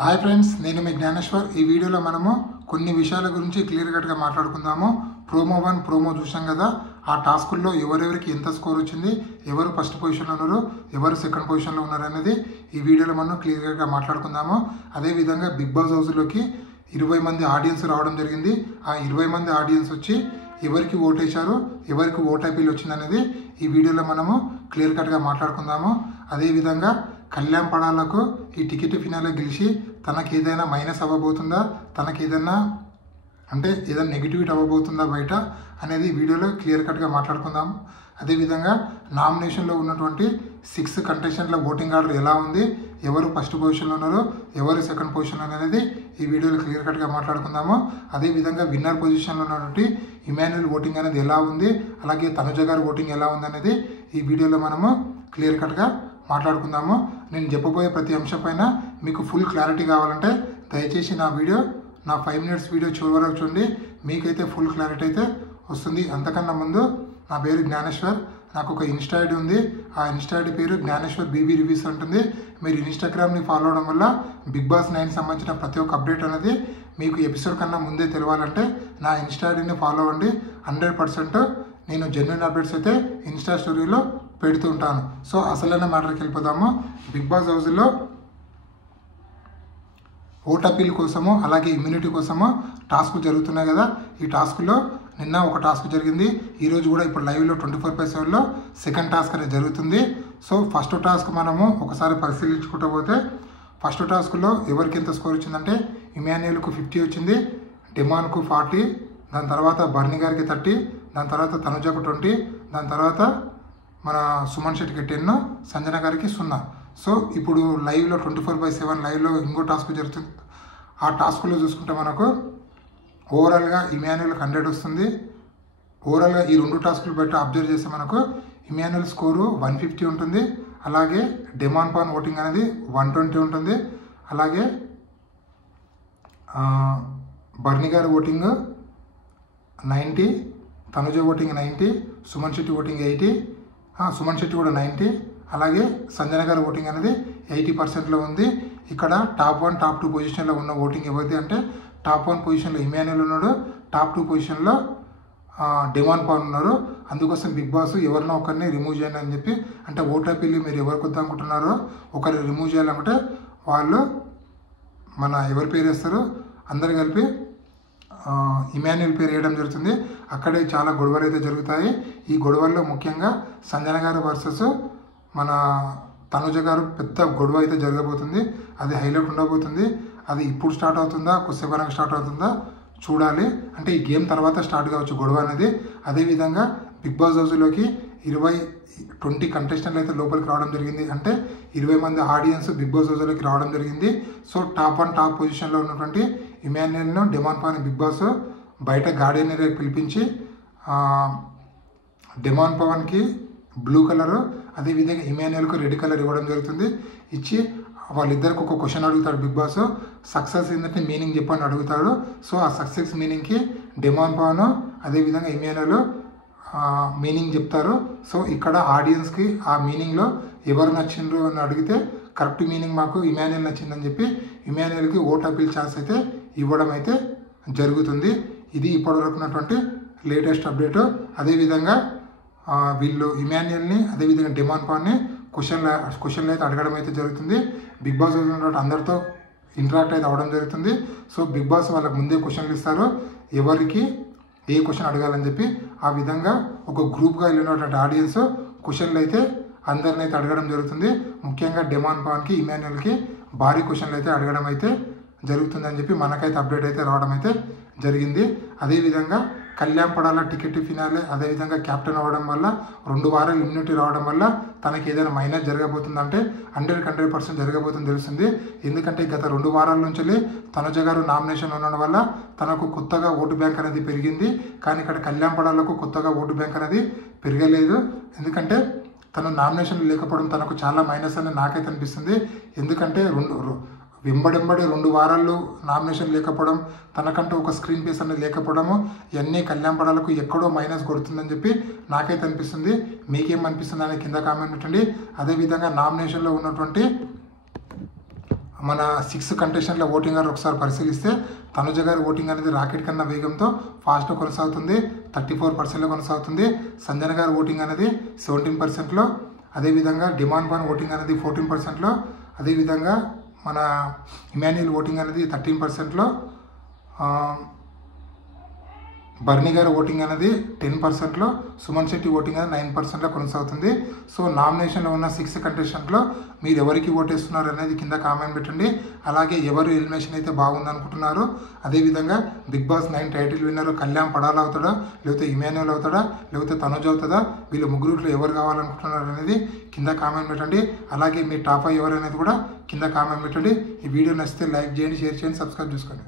Hi friends, నేను మీ జ్ఞానేశ్వర్. ఈ వీడియోలో మనము కొన్ని విషయాల గురించి క్లియర్ కట్గా మాట్లాడుకుందాము. ప్రోమో 1 ప్రోమో చూసాం కదా, ఆ టాస్కుల్లో ఎవరెవరికి ఎంత స్కోర్ వచ్చింది, ఎవరు ఫస్ట్ పొజిషన్లో ఉన్నారు, ఎవరు సెకండ్ పొజిషన్లో ఉన్నారు అనేది ఈ వీడియోలో మనం క్లియర్ కట్గా మాట్లాడుకుందాము. అదేవిధంగా బిగ్ బాస్ హౌస్లోకి 20 మంది ఆడియన్స్ రావడం జరిగింది. ఆ 20 మంది ఆడియన్స్ వచ్చి ఎవరికి ఓటేశారు, ఎవరికి ఓట్ అపీల్ వచ్చింది అనేది ఈ వీడియోలో మనము క్లియర్ కట్గా మాట్లాడుకుందాము. అదేవిధంగా కళ్యాణ్ పడాలకు ఈ టికెట్ ఫినాలే గెలిచి తనకి ఏదైనా మైనస్ అవ్వబోతుందా, తనకి ఏదైనా నెగిటివిటీ అవ్వబోతుందా బయట అనేది వీడియోలో క్లియర్ కట్గా మాట్లాడుకుందాము. అదేవిధంగా నామినేషన్లో ఉన్నటువంటి 6 కంటెస్టెంట్ల ఓటింగ్ ఆర్డర్ ఎలా ఉంది, ఎవరు ఫస్ట్ పొజిషన్లో ఉన్నారో, ఎవరు సెకండ్ పొజిషన్లో అనేది ఈ వీడియోలో క్లియర్ కట్గా మాట్లాడుకుందాము. అదేవిధంగా విన్నర్ పొజిషన్లో ఉన్నటువంటి ఇమాన్యుల్ ఓటింగ్ అనేది ఎలా ఉంది, అలాగే తనుజ గారి ఓటింగ్ ఎలా ఉంది అనేది ఈ వీడియోలో మనము క్లియర్ కట్గా మాట్లాడుకుందాము. నేను చెప్పబోయే ప్రతి అంశం పైన మీకు ఫుల్ క్లారిటీ కావాలంటే దయచేసి నా 5 మినిట్స్ వీడియో చివరి వరకు చూడండి. మీకైతే ఫుల్ క్లారిటీ అయితే వస్తుంది. అంతకన్నా ముందు నా పేరు జ్ఞానేశ్వర్, నాకు ఒక ఇన్స్టా ఐడి ఉంది. ఆ ఇన్స్టా ఐడి పేరు జ్ఞానేశ్వర్ బీబీ రివ్యూస్ ఉంటుంది. మీరు ఇన్స్టాగ్రామ్ని ఫాలో అవడం వల్ల బిగ్ బాస్ 9 సంబంధించిన ప్రతి ఒక్క అప్డేట్ అనేది మీకు ఎపిసోడ్ కన్నా ముందే తెలియాలంటే నా ఇన్స్టా ఐడిని ఫాలో అవ్వండి. 100% నేను జెన్యున్ అప్డేట్స్ అయితే ఇన్స్టా స్టోరీలో పెడుతూ ఉంటాను. సో అసలైన మ్యాటర్కి వెళ్ళిపోదాము. బిగ్ బాస్ హౌస్లో ఓట్ అపీల్ కోసము అలాగే ఇమ్యూనిటీ కోసము టాస్క్ జరుగుతున్నాయి కదా. ఈ టాస్క్లో నిన్న ఒక టాస్క్ జరిగింది, ఈరోజు కూడా ఇప్పుడు లైవ్లో 24/7లో సెకండ్ టాస్క్ అనేది జరుగుతుంది. సో ఫస్ట్ టాస్క్ మనము ఒకసారి పరిశీలించుకుంటూ పోతే ఫస్ట్ టాస్క్లో ఎవరికి ఎంత స్కోర్ వచ్చిందంటే ఇమాన్యుయల్కు 50 వచ్చింది, డిమాన్కు 40, దాని తర్వాత బర్నీ గారికి 30, దాని తర్వాత తనుజకు 20, దాని తర్వాత మన సుమన్ శెట్టికి 10, సంజన గారికి 0. సో ఇప్పుడు లైవ్లో 24/7 లైవ్లో ఇంకో టాస్క్ జరుగుతుంది. ఆ టాస్క్లో చూసుకుంటే మనకు ఓవరాల్గా ఇమాన్యుయల్కి 100 వస్తుంది. ఓవరాల్గా ఈ 2 టాస్కులు బట్టి అబ్జర్వ్ చేస్తే మనకు ఇమాన్యుయల్ స్కోరు 150 ఉంటుంది, అలాగే డిమాన్ పాన్ ఓటింగ్ అనేది 120 ఉంటుంది, అలాగే బర్నీ గారి voting 90, Tanuja voting 90, Suman Shetty voting 80, Suman Shetty కూడా 90, అలాగే సంజన గారి ఓటింగ్ అనేది 80%లో ఉంది. ఇక్కడ టాప్ 1 టాప్ 2 పొజిషన్లో ఉన్న ఓటింగ్ ఎవరిది అంటే టాప్ 1 పొజిషన్లో ఇమాన్యుయల్ ఉన్నాడు, టాప్ 2 పొజిషన్లో డిమాన్ పాన్ ఉన్నారు. అందుకోసం బిగ్ బాస్ ఎవరినో ఒకరిని రిమూవ్ చేయండి అని చెప్పి, అంటే ఓట్ అపీల్ మీరు ఎవరికి వద్దనుకుంటున్నారో ఒకరిని రిమూవ్ చేయాలంటే వాళ్ళు మన ఎవరి పేరు వేస్తారు, అందరు కలిపి ఇమాన్యుయల్ పేరు వేయడం జరుగుతుంది. అక్కడే చాలా గొడవలు అయితే జరుగుతాయి. ఈ గొడవల్లో ముఖ్యంగా సంజన గారు వర్సెస్ మన తనుజ గారు పెద్ద గొడవ అయితే జరగబోతుంది. అది హైలైట్ ఉండబోతుంది. అది ఇప్పుడు స్టార్ట్ అవుతుందా, కొద్దిసేపటికి స్టార్ట్ అవుతుందా చూడాలి. అంటే ఈ గేమ్ తర్వాత స్టార్ట్ కావచ్చు గొడవ అనేది. అదేవిధంగా బిగ్ బాస్ హౌస్లోకి 20 కంటెస్టెంట్లు అయితే లోపలికి రావడం జరిగింది. అంటే 20 మంది ఆడియన్స్ బిగ్ బాస్ హౌస్లోకి రావడం జరిగింది. సో టాప్ 1 టాప్ పొజిషన్లో ఉన్నటువంటి ఇమాన్యుయల్ను డిమాన్ పాన్ బిగ్ బాస్ బయట గార్డెన్ ఏరియాకి పిలిపించి డిమాన్ పవన్కి బ్లూ కలరు, అదేవిధంగా ఇమాన్యుయల్కు రెడ్ కలర్ ఇవ్వడం జరుగుతుంది. ఇచ్చి వాళ్ళిద్దరికి ఒక క్వశ్చన్ అడుగుతాడు బిగ్ బాస్. సక్సెస్ ఏంటంటే మీనింగ్ చెప్పని అడుగుతాడు. సో ఆ సక్సెస్ మీనింగ్కి డిమాన్ పవన్ అదేవిధంగా ఇమాన్యుయల్ మీనింగ్ చెప్తారు. సో ఇక్కడ ఆడియన్స్కి ఆ మీనింగ్లో ఎవరు నచ్చిండ్రు అని అడిగితే కరెక్ట్ మీనింగ్ మాకు ఇమాన్యుయల్ నచ్చిందని చెప్పి ఇమాన్యుయల్కి ఓట్ అపీల్ ఛాన్స్ అయితే ఇవ్వడం అయితే జరుగుతుంది. ఇది ఇప్పటివరకు ఉన్నటువంటి లేటెస్ట్ అప్డేటు. అదేవిధంగా వీళ్ళు ఇమాన్యుయల్ని అదేవిధంగా డిమాన్ పాన్ని క్వశ్చన్లు అయితే అడగడం అయితే జరుగుతుంది. బిగ్ బాస్ ఉన్నటువంటి అందరితో ఇంటరాక్ట్ అయితే అవ్వడం జరుగుతుంది. సో బిగ్ బాస్ వాళ్ళకి ముందే క్వశ్చన్లు ఇస్తారు, ఎవరికి ఏ క్వశ్చన్ అడగాలని చెప్పి. ఆ విధంగా ఒక గ్రూప్గా వెళ్ళినటువంటి ఆడియన్స్ క్వశ్చన్లు అయితే అందరిని అయితే అడగడం జరుగుతుంది. ముఖ్యంగా డిమాన్ పాన్కి ఇమాన్యుయల్కి భారీ క్వశ్చన్లు అయితే అడగడం అయితే జరుగుతుందని చెప్పి మనకైతే అప్డేట్ అయితే రావడం అయితే జరిగింది. అదేవిధంగా కళ్యాణ్ పడాల టికెట్ ఫినాలే అదేవిధంగా క్యాప్టెన్ అవ్వడం వల్ల 2 వారాలు ఇమ్యూనిటీ రావడం వల్ల తనకి ఏదైనా మైనస్ జరగబోతుందంటే 100% జరగబోతుంది తెలుస్తుంది. ఎందుకంటే గత 2 వారాల నుంచి తనుజ గారు నామినేషన్ ఉండడం వల్ల తనకు కొత్తగా ఓటు బ్యాంక్ అనేది పెరిగింది. కానీ ఇక్కడ కళ్యాణ్ పడాలకు కొత్తగా ఓటు బ్యాంక్ అనేది పెరగలేదు. ఎందుకంటే తను నామినేషన్ లేకపోవడం తనకు చాలా మైనస్ అని నాకైతే అనిపిస్తుంది. ఎందుకంటే వెంబడెంబడి 2 వారాలు నామినేషన్ లేకపోవడం, తనకంటూ ఒక స్క్రీన్ పేస్ అనేది లేకపోవడము, ఇవన్నీ కళ్యాణ్ పడాలకు ఎక్కడో మైనస్ కొడుతుందని చెప్పి నాకైతే అనిపిస్తుంది. మీకేమనిపిస్తుంది అని కింద కామెంట్ పెట్టండి. అదేవిధంగా నామినేషన్లో ఉన్నటువంటి మన 6 కంటెస్టెంట్ల ఓటింగ్ గారు ఒకసారి పరిశీలిస్తే తనుజ గారి ఓటింగ్ అనేది రాకెట్ కన్నా వేగంతో ఫాస్ట్గా కొనసాగుతుంది, 34% కొనసాగుతుంది. సంజన గారి ఓటింగ్ అనేది 17%లో, అదేవిధంగా డిమాండ్ బాన్ ఓటింగ్ అనేది 14%లో, అదేవిధంగా మన ఇమాన్యుయల్ ఓటింగ్ అనేది 13%లో, బర్నీ గారి ఓటింగ్ అనేది 10%లో, సుమన్ శెట్టి ఓటింగ్ అనేది 9%లో కొనసాగుతుంది. సో నామినేషన్లో ఉన్న 6 కంటెస్టెంట్లో మీరు ఎవరికి ఓటేస్తున్నారు అనేది కింద కామెంట్ పెట్టండి. అలాగే ఎవరు ఎలిమినేషన్ అయితే బాగుందనుకుంటున్నారు, అదేవిధంగా Bigg Boss 9 title winner Kalyan Padala అవుతాడా, లేకపోతే ఇమాన్యుయల్ అవుతాడా, లేకపోతే తనుజ అవుతుందా, వీళ్ళు ముగ్గురుట్లో ఎవరు కావాలనుకుంటున్నారు అనేది కింద కామెంట్ పెట్టండి. అలాగే మీ టాప్ 5 ఎవరు అనేది కూడా కింద కామెంట్ పెట్టండి. ఈ వీడియో నచ్చితే లైక్ చేయండి, షేర్ చేయండి, సబ్స్క్రైబ్ చేసుకోండి.